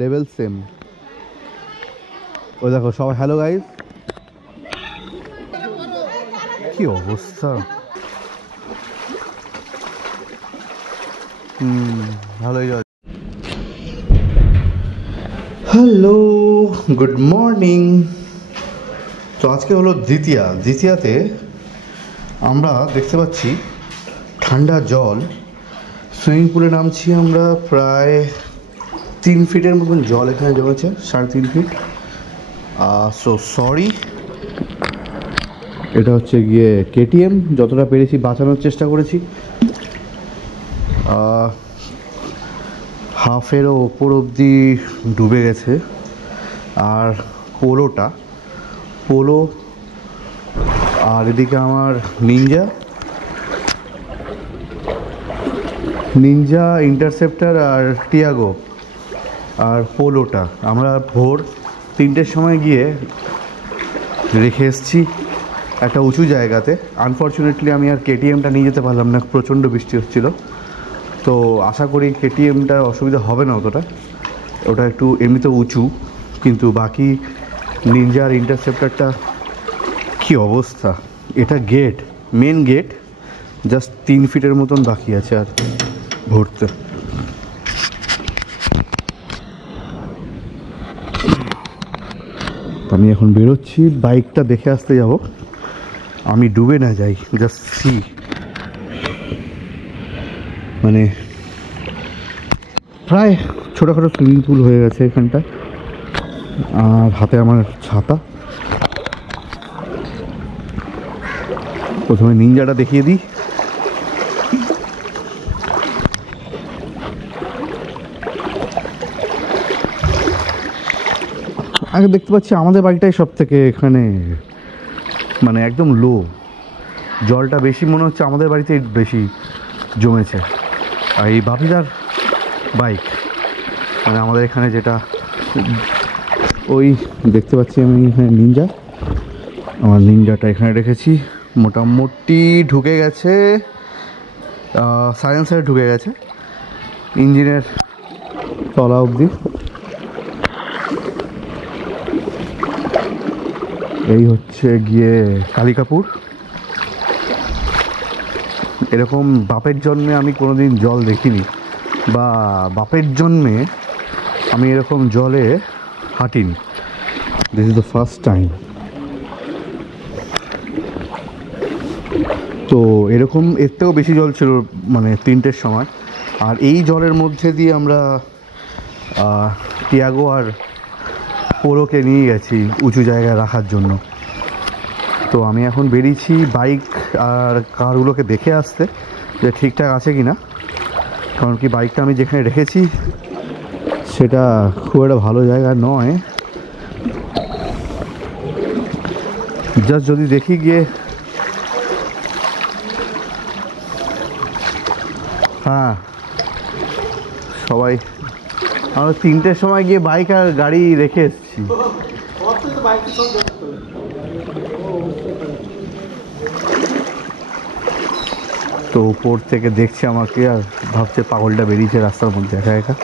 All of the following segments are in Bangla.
Level same. ও দেখো সবাই হ্যালো গাইস, কি অবস্থা। ভালোই যাচ্ছে। Hello, good morning. তো আজকে হলো দ্বিতীয়াতে আমরা দেখতে পাচ্ছি ঠান্ডা জল। সুইমিং পুলে নামছি আমরা, প্রায় 3 ফিটের মতন জল এখানে জমেছে, 3.5 ফিট। So sorry. এটা হচ্ছে গিয়ে কেটিএম, যতটা পেরেছি বাঁচানোর চেষ্টা করেছি। হাফেরও ওপর অবধি ডুবে গেছে। আর পোলো আর এদিকে আমার নিনজা ইন্টারসেপ্টার আর টিয়াগো আর পোলোটা আমরা ভোর 3টের সময় গিয়ে রেখে এসেছি একটা উঁচু জায়গাতে। আনফর্চুনেটলি আমি আর কেটিএমটা নিয়ে যেতে পারলাম না, প্রচণ্ড বৃষ্টি হচ্ছিল। তো আশা করি কেটিএমটার অসুবিধা হবে না অতটা, ওটা একটু এমনিতে উঁচু। কিন্তু বাকি নিনজার ইন্টারসেপ্টারটা কি অবস্থা। এটা মেন গেট জাস্ট 3 ফিটের মতন বাকি আছে আর ভরতে। আমি এখন বেরোচ্ছি, বাইকটা দেখে আসতে যাব, আমি ডুবে না যাই। জাস্ট সি, মানে প্রায় ছোটোখাটো সুইমিং পুল হয়ে গেছে এখানটা। আর হাতে আমার ছাতা। প্রথমে নিনজাটা দেখিয়ে দিই। আগে দেখতে পাচ্ছি আমাদের বাড়িটাই সব থেকে এখানে মানে একদম লো, জলটা বেশি মনে হচ্ছে আমাদের বাড়িতে বেশি জমেছে। আর এই বাপিদার বাইক, মানে আমাদের এখানে যেটা ওই দেখতে পাচ্ছি আমি এখানে নিনজা, আমার নিনজাটা এখানে রেখেছি। মোটামুটি ঢুকে গেছে, সাইলেন্সারে ঢুকে গেছে ইঞ্জিনের তলা অবধি। এই হচ্ছে গিয়ে কালিকাপুর। এরকম বাপের জন্মে আমি কোনোদিন জল দেখিনি, বা বাপের জন্মে আমি এরকম জলে হাঁটিনি। This is the first time. তো এরকম এর থেকেও বেশি জল ছিল মানে 3টের সময়। আর এই জলের মধ্যে দিয়ে আমরা টিয়াগো আর পোলোকে নিয়ে গেছি উঁচু জায়গায় রাখার জন্য। তো আমি এখন বেরিয়েছি বাইক আর কারগুলোকে দেখে আসতে যে ঠিকঠাক আছে কি না, কারণ কি বাইকটা আমি যেখানে রেখেছি সেটা খুব একটা ভালো জায়গা নয়। জাস্ট যদি দেখি গিয়ে, হ্যাঁ সবাই আমরা 3টের সময় গিয়ে বাইক আর গাড়ি রেখে এসেছি। তো উপর থেকে দেখছে আমাকে আর ভাবছে পাগলটা বেরিয়েছে রাস্তার মধ্যে একা একা।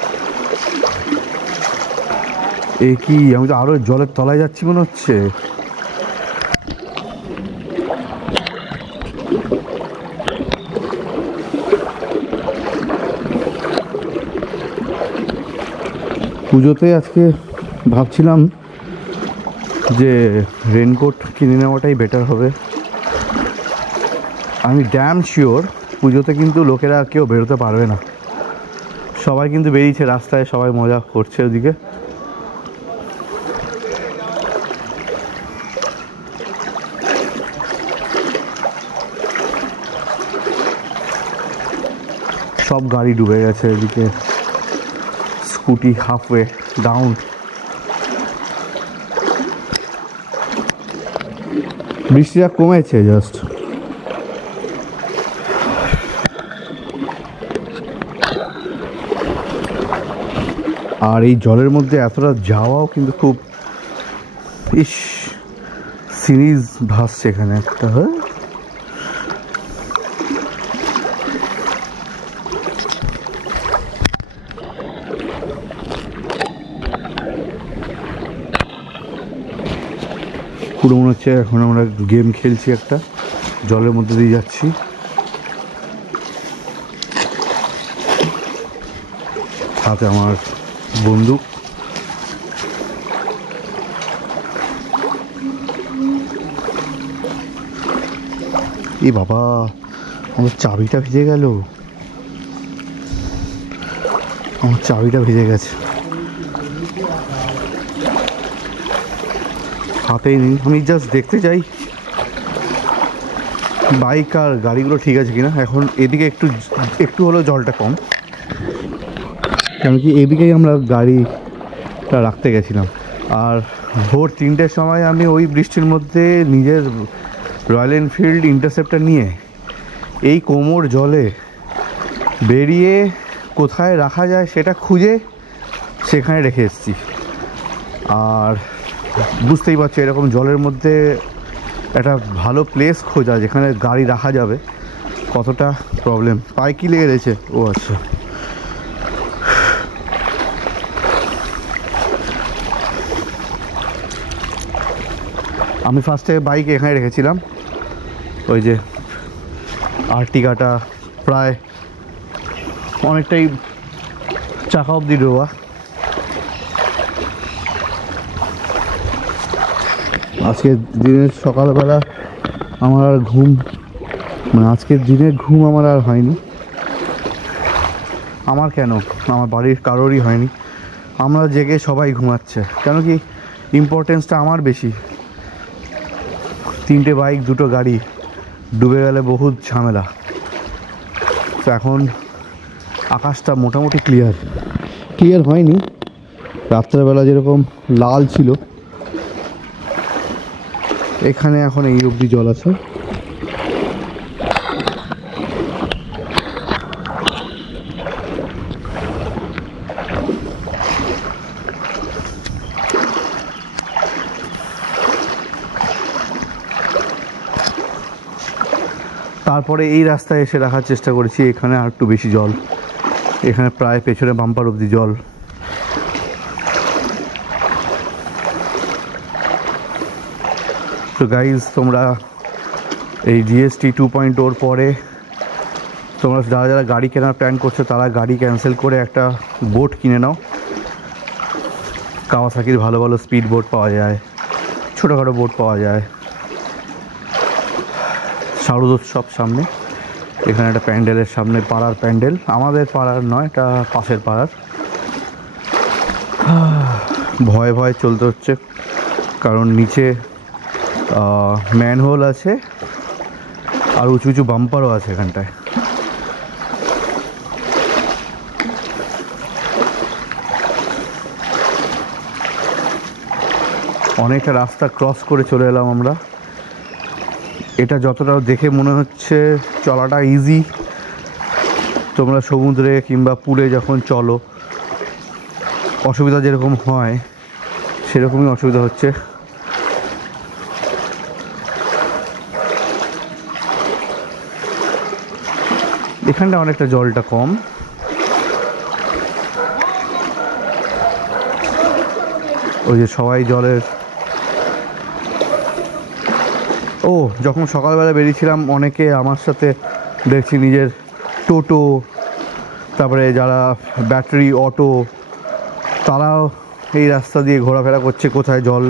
এ কি, আমি তো আরো জলের তলায় যাচ্ছি মনে হচ্ছে। পুজোতে আজকে ভাবছিলাম যে রেনকোট কিনে নেওয়াটাই বেটার হবে। আমি ড্যাম শিওর পুজোতে কিন্তু লোকেরা কেউ বেরোতে পারবে না, সবাই কিন্তু বেরিয়েছে রাস্তায়, সবাই মজা করছে ওদিকে। সব গাড়ি ডুবে গেছে এদিকে, স্কুটি হাফওয়ে ডাউন। বৃষ্টিটা কমেছে জাস্ট। আর এই জলের মধ্যে এতটা যাওয়াও কিন্তু খুব সিরিজ ভাসছে এখানে একটা। পুরো মনে হচ্ছে এখন আমরা গেম খেলছি, একটা জলের মধ্যে দিয়ে যাচ্ছি। হাতে আমার বন্দুক। এ বাবা, আমার চাবিটা ভিজে গেল, আমার চাবিটা ভিজে গেছে, হাতেই নেই। আমি জাস্ট দেখতে চাই বাইক আর গাড়িগুলো ঠিক আছে কিনা। এখন এদিকে একটু একটু হলেও জলটা কম, কেন কি এদিকেই আমরা গাড়িটা রাখতে গেছিলাম। আর ভোর 3টের সময় আমি ওই বৃষ্টির মধ্যে নিজের রয়্যাল এনফিল্ড ইন্টারসেপ্টর নিয়ে এই কোমর জলে বেরিয়ে কোথায় রাখা যায় সেটা খুঁজে সেখানে রেখে এসেছি। আর বুঝতেই পারছি এরকম জলের মধ্যে একটা ভালো প্লেস খোঁজা যেখানে গাড়ি রাখা যাবে কতটা প্রবলেম। পায়ে কি লেগে রয়েছে? ও আচ্ছা, আমি ফার্স্টে বাইক এখানে রেখেছিলাম, ওই যে আর্টিগাটা প্রায় অনেকটাই চাকা অবধি ডোবা। আজকের দিনের সকালবেলা আমার আর ঘুম, মানে আজকের দিনের ঘুম আমার আর হয়নি। আমার কেন, আমার বাড়ির কারোরই হয়নি। আমরা জেগে সবাই ঘুমাচ্ছে, কেন কি ইম্পর্টেন্সটা আমার বেশি। 3টে বাইক 2টো গাড়ি ডুবে গেলে বহুত ঝামেলা। তো এখন আকাশটা মোটামুটি ক্লিয়ার হয়নি, রাত্রেবেলা যেরকম লাল ছিল এখানে এখন এই অবধি জল আছে। তারপরে এই রাস্তায় এসে রাখার চেষ্টা করেছি, এখানে আর একটু বেশি জল, এখানে প্রায় পেছনে বাম্পার অবধি জল। তো গাইজ, তোমরা এই জিএসটি 2.0 পরে তোমরা যারা যারা গাড়ি কেনার প্ল্যান করছো তারা গাড়ি ক্যান্সেল করে একটা বোট কিনে নাও। কাওয়াসাকির ভালো ভালো স্পিড বোট পাওয়া যায়, ছোটোখাটো বোট পাওয়া যায়। শারদোৎসব সামনে, এখানে একটা প্যান্ডেলের সামনে, পাড়ার প্যান্ডেল, আমাদের পাড়ার নয়, এটা পাশের পাড়ার। ভয়ে ভয়ে চলতে হচ্ছে, কারণ নিচে ম্যানহোল আছে আর উঁচু উঁচু বাম্পারও আছে এখানটায়। অনেকটা রাস্তা ক্রস করে চলে এলাম আমরা। এটা যতটা দেখে মনে হচ্ছে চলাটা ইজি, তোমরা সমুদ্রে কিংবা পুলে যখন চলো অসুবিধা যেরকম হয় সেরকমই অসুবিধা হচ্ছে। এখানটা অনেকটা জলটা কম। ওই যে সবাই জলের, ও যখন সকালবেলা বেরিয়েছিলাম অনেকে আমার সাথে দেখছি নিজের টোটো, তারপরে যারা ব্যাটারি অটো, তারাও এই রাস্তা দিয়ে ঘোরাফেরা করছে কোথায় জল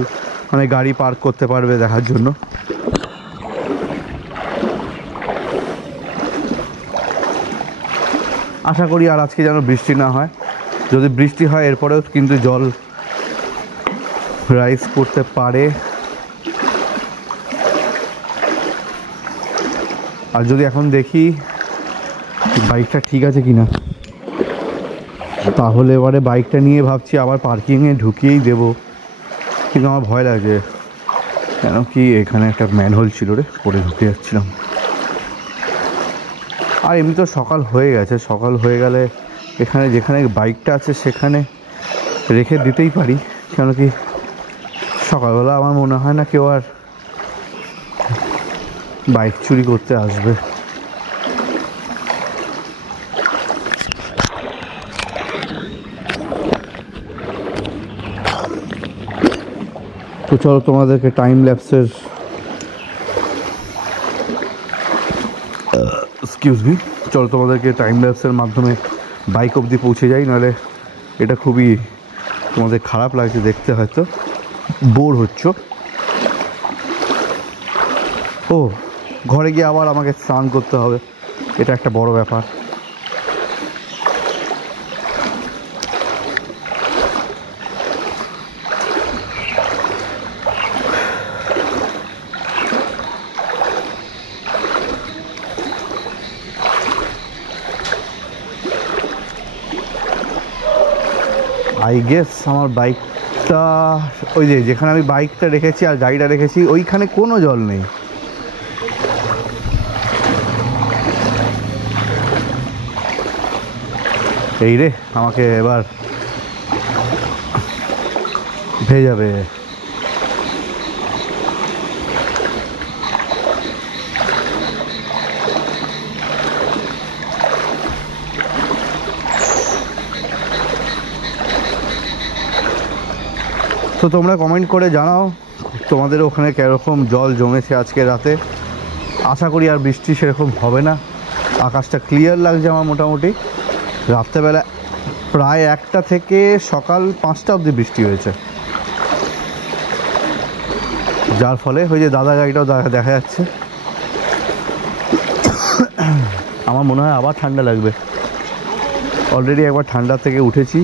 মানে গাড়ি পার্ক করতে পারবে দেখার জন্য। আশা করি আর আজকে যেন বৃষ্টি না হয়। যদি বৃষ্টি হয় এরপরেও কিন্তু জল রাইজ করতে পারে। আর যদি এখন দেখি বাইকটা ঠিক আছে কিনা, তাহলে এবারে বাইকটা নিয়ে ভাবছি আবার পার্কিংয়ে ঢুকিয়েই দেবো। কিন্তু আমার ভয় লাগে, কেন কি এখানে একটা ম্যানহোল ছিল রে, পরে ঢুকে যাচ্ছিলাম। আর এমনি তো সকাল হয়ে গেছে, সকাল হয়ে গেলে এখানে যেখানে বাইকটা আছে সেখানে রেখে দিতেই পারি, কেন কি সকালবেলা আমার মনে হয় না কেউ আর বাইক চুরি করতে আসবে। তো চলো তোমাদেরকে টাইম ল্যাপসের চলো তোমাদেরকে টাইম ল্যাপসের মাধ্যমে বাইক অবধি পৌঁছে যাই, নাহলে এটা খুবই তোমাদের খারাপ লাগছে দেখতে, হয়তো বোর হচ্ছ। ও ঘরে গিয়ে আবার আমাকে স্নান করতে হবে, এটা একটা বড় ব্যাপার। আই গেস আমার বাইকটা ওই যেখানে আমি বাইকটা রেখেছি আর গাড়িটা রেখেছি ওইখানে কোনো জল নেই। এই রে, আমাকে এবার ভেজাবে। তো তোমরা কমেন্ট করে জানাও তোমাদের ওখানে কীরকম জল জমেছে আজকে রাতে। আশা করি আর বৃষ্টি সেরকম হবে না, আকাশটা ক্লিয়ার লাগছে আমার মোটামুটি। রাত্রেবেলা প্রায় 1টা থেকে সকাল 5টা অবধি বৃষ্টি হয়েছে, যার ফলে ওই যে দাদা গাড়িটাও দেখা যাচ্ছে। আমার মনে হয় আবার ঠান্ডা লাগবে, অলরেডি একবার ঠান্ডা থেকে উঠেছি।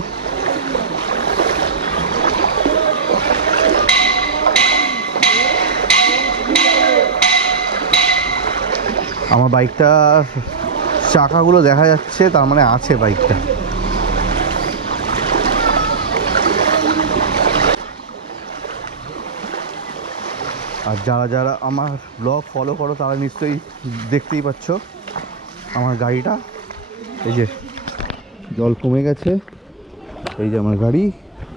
আমার বাইকটার চাকাগুলো দেখা যাচ্ছে, তার মানে আছে বাইকটা। আর যারা যারা আমার ব্লগ ফলো করো তারা নিশ্চয়ই দেখতেই পাচ্ছ আমার গাড়িটা, এই যে জল কমে গেছে, এই যে আমার গাড়ি।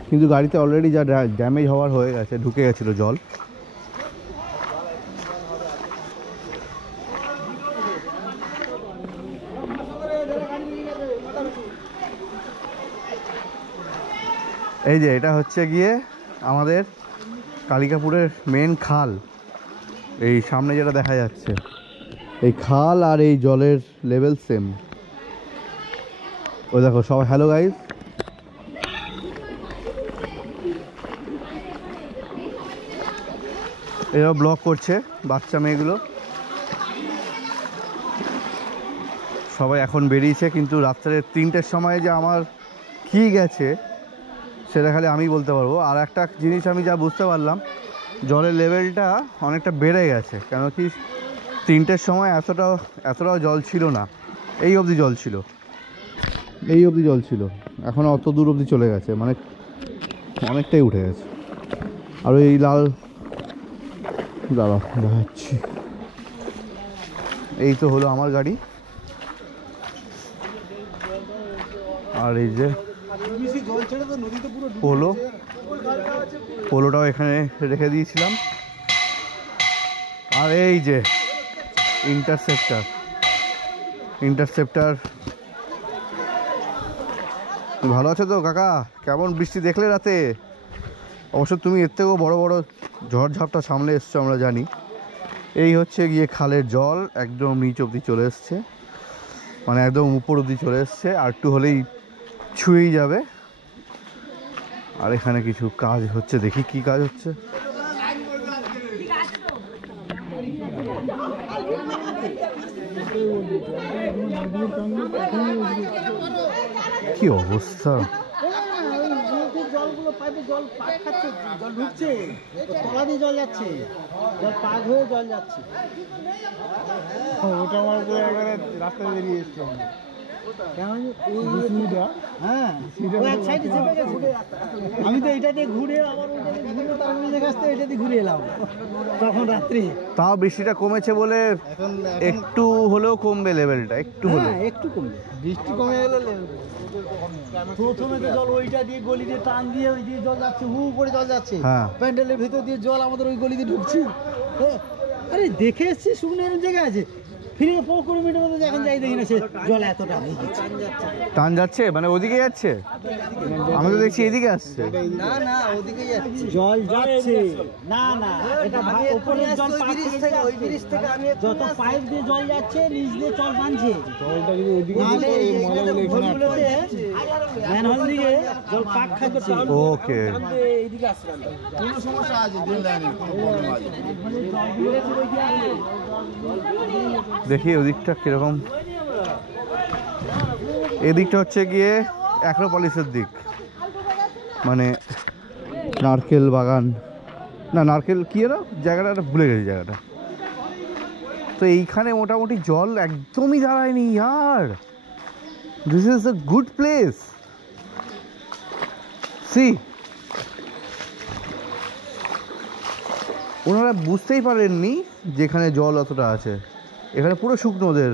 কিন্তু গাড়িতে অলরেডি যা ড্যামেজ হওয়ার হয়ে গেছে, ঢুকে গেছিলো জল। এই যে এটা হচ্ছে গিয়ে আমাদের কালিকাপুরের মেন খাল, এই সামনে যেটা দেখা যাচ্ছে এই খাল আর এই জলের লেভেল সেম। ওই দেখো সবাই হ্যালো গাইস। এরা ব্লগ করছে বাচ্চা মেয়েগুলো, সবাই এখন বেরিয়েছে। কিন্তু রাত্রে 3টের সময় যে আমার কি গেছে সেটা খালি আমি বলতে পারবো। আর একটা জিনিস আমি যা বুঝতে পারলাম, জলের লেভেলটা অনেকটা বেড়ে গেছে। কেন কি 3টের সময় এতটাও জল ছিল না, এই অবধি জল ছিল, এই অবধি জল ছিল, এখন অত দূর অবধি চলে গেছে, মানে অনেকটাই উঠে গেছে। আর এই লাল দাঁড়া দেখাচ্ছি, এই তো হলো আমার গাড়ি। আর এই যে পোলোটাও এখানে রেখে দিয়েছিলাম। আর এই যে ইন্টারসেপ্টার। ভালো আছো তো কাকা? কেমন বৃষ্টি দেখলে রাতে? অবশ্য তুমি এর থেকেও বড় বড় ঝড়ঝাপটা সামলে এসছো আমরা জানি। এই হচ্ছে গিয়ে খালের জল একদম নিচ অবধি চলে এসছে, মানে একদম উপর অবধি চলে এসছে, আর একটু হলেই ছুঁয়েই যাবে। আর এখানে কিছু কাজ হচ্ছে, দেখি কি কাজ হচ্ছে। কি অবস্থা! জলগুলো পাইপে জল পাক খাচ্ছে, জল ঢুকছে, তলা দিয়ে জল যাচ্ছে, জল পাক হয়ে জল যাচ্ছে। ওটা আমার উপরে একবারে রাস্তায় বেরিয়ে এসছে। আমি তো এটা দিয়ে ঘুরে আবার এটা দিয়ে ঘুরে এলাম তখন রাত্রি। তাও বৃষ্টিটা কমেছে বলে একটু হলেও কমবে লেভেলটা, একটু হলেও একটু কমবে। বৃষ্টি কমে গেলে প্রথমে তো জল ওইটা দিয়ে গলি দিয়ে টান দিয়ে ওই দিয়ে জল যাচ্ছে, হু করে জল যাচ্ছে, প্যান্ডেলের ভিতর দিয়ে জল আমাদের ওই গলি দিয়ে ঢুকছি। আরে দেখে এসছি শুকনো এরকম জায়গা আছে, ফিরে 15 মিনিটের মধ্যে যখন যাই দেখি না সে জল এতটা হয়ে গেছে। টান যাচ্ছে মানে ওদিকে যাচ্ছে, আমি তো দেখছি এদিকে আসছে। না না ওদিকে যাচ্ছে, জল যাচ্ছে। না না এটা উপরে জল ব্রিজ থেকে, ওই ব্রিজ থেকে আমি যত পাইপ দিয়ে জল যাচ্ছে নিচ দিয়ে জল বাঁধছে। জলটা যদি ওইদিকে নালে ময়লাগুলো এখানে ম্যানহোল দিকে জল পাক খাচ্ছে। ওকে, এইদিকে আসছে কোনো সমস্যা আছে ড্রেন লাইনের, কোনো প্রবলেম আছে? দেখি ওদিকটা কিরকম। এদিকটা হচ্ছে গিয়ে অ্যাক্রোপলিসের দিক, মানে নারকেল বাগান, না নারকেল কি না জায়গাটা ভুলে গেছি জায়গাটা। তো এইখানে মোটামুটি জল একদমই দাঁড়ায়নি ইয়ার। This is a good place. See, ওনারা বুঝতেই পারেননি যেখানে জল অতটা আছে। এখানে পুরো শুকনো ওদের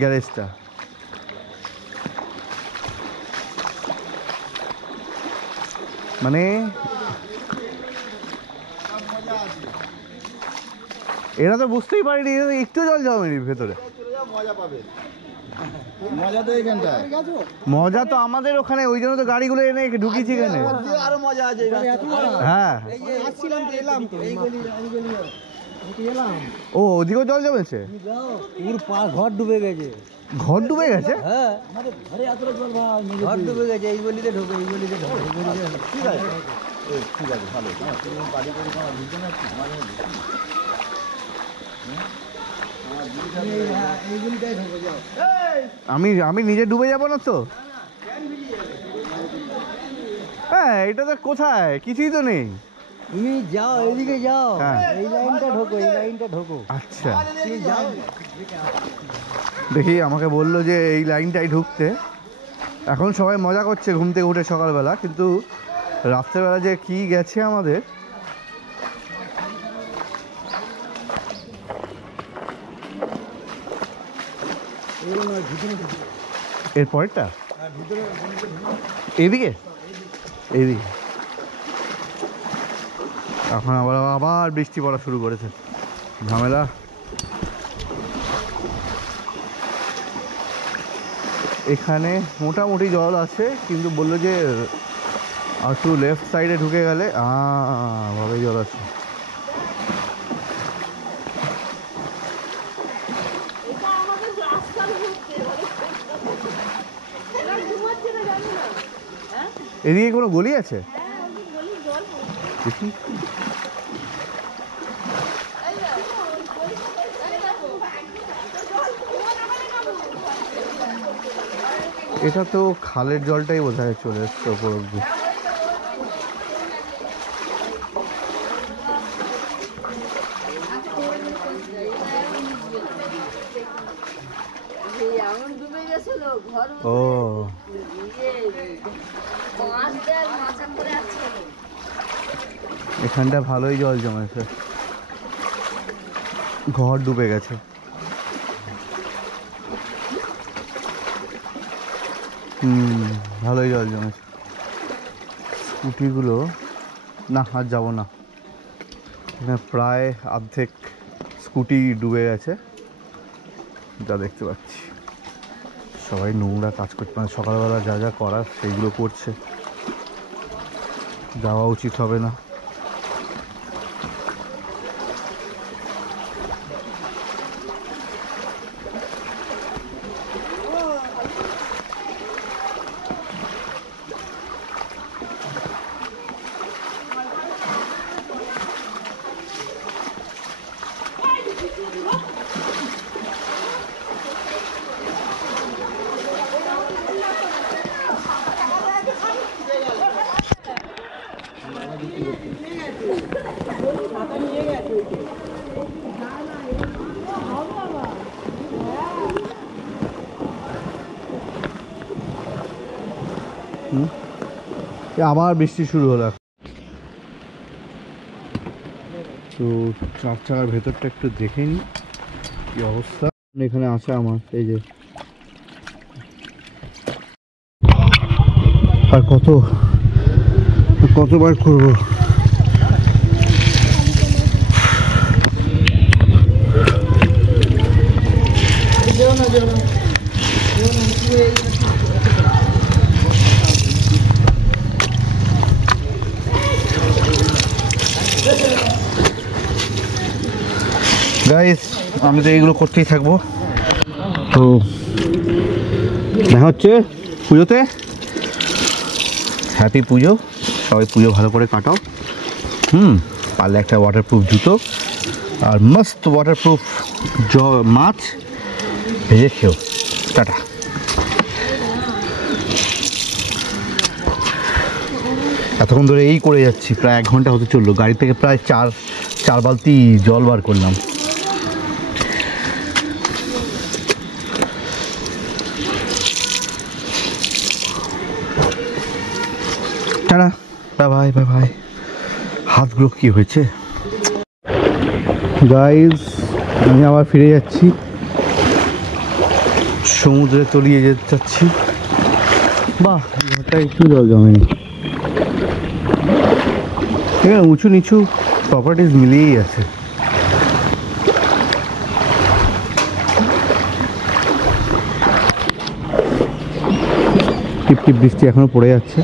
গ্যারেজটা। মানে এরা তো বুঝতেই পারেনি একটু জল জমেনি ভেতরে। মজা পাবে, মজা তো এইখানটায়। মজা তো আমাদের ওখানে, ওই জন্য তো গাড়িগুলো এনে ঢুকিয়েছি এখানে। আরো মজা আছে। হ্যাঁ, আসছিলাম তো এলাম তো এই গলি এলাম। ও ওদিকেও জল জমেছে, পুরো ঘর ডুবে গেছে। ঘর ডুবে গেছে? হ্যাঁ আমাদের ঘরে এতটা জল ভাই, ঘর ডুবে গেছে। এই গলিতে ঢোকে, এই গলিতে ঢোকে, এই গলিতে ঢোকে। ঠিক আছে, ঠিক আছে, ভালো। হ্যাঁ, তুমি বাড়ি করে তোমার বুঝতে না কি মাঝে মধ্যে এই গলিটাই ঢোকে, যাও। আমি নিজে ডুবে যাব না তো? হ্যাঁ, এটা তো কোথায়, কিছুই তো নেই। তুমি যাও, এদিকে যাও, হ্যাঁ। এই লাইনটা ঢোকো, এই লাইনটা ঢোকো। আচ্ছা, তুমি যাও। দেখি আমাকে বললো যে এই লাইনটাই ঢুকতে। এখন সবাই মজা করছে ঘুম থেকে উঠে সকালবেলা, কিন্তু রাত্রেবেলা যে কি গেছে আমাদের। এর পরেরটা এইদিকে, এইদিকে এখন আবার বৃষ্টি পড়া শুরু করেছে, ঝামেলা। এখানে মোটামুটি জল আছে, কিন্তু বললো যে আর একটু লেফট সাইডে ঢুকে গেলে ভালোই জল আছে। এদিকে কোনো গলি আছে দেখি? এটা তো খালের জলটাই বোধহয় চলে এসছে ওপর অব্দি। ও, এখানটা ভালোই জল জমেছে, ঘর ডুবে গেছে। ভালোই জল জমেছে। স্কুটিগুলো না, আর যাবো না। এখানে প্রায় অর্ধেক স্কুটি ডুবে গেছে, যা দেখতে পাচ্ছি। সবাই নোংরা কাজ করছে, মানে সকালবেলা যা যা করার সেইগুলো করছে। যাওয়া উচিত হবে না। আবার বৃষ্টি শুরু হলো। তো চার চাকার ভেতরটা একটু দেখে নিই কি অবস্থা। এখানে আছে আমার, এই যে আর কতবার করবো। গাইস আমি তো এইগুলো করতেই থাকবো। তো দেখা হচ্ছে পুজোতে। হ্যাপি পুজো, সবাই পুজো ভালো করে কাটাও। পারলে একটা ওয়াটারপ্রুফ জুতো আর মস্ত ওয়াটারপ্রুফ মাছ ভেজে খেও। টাটা। এতক্ষণ ধরে এই করে যাচ্ছি, প্রায় 1 ঘন্টা হতে চললো। গাড়ি থেকে প্রায় চার বালতি জল বার করলাম। Tata, bye bye bye bye. হাতগুলো কি হয়েছে গাইজ, আমি আবার ফিরে যাচ্ছি, সমুদ্রে তলিয়ে যেতে চাচ্ছি। বাহ, ঘরটা একটু জল জমেনি। এখানে উঁচু নিচু প্রপার্টিজ মিলিয়েই আছে। টিপ টিপ বৃষ্টি এখনো পড়ে যাচ্ছে।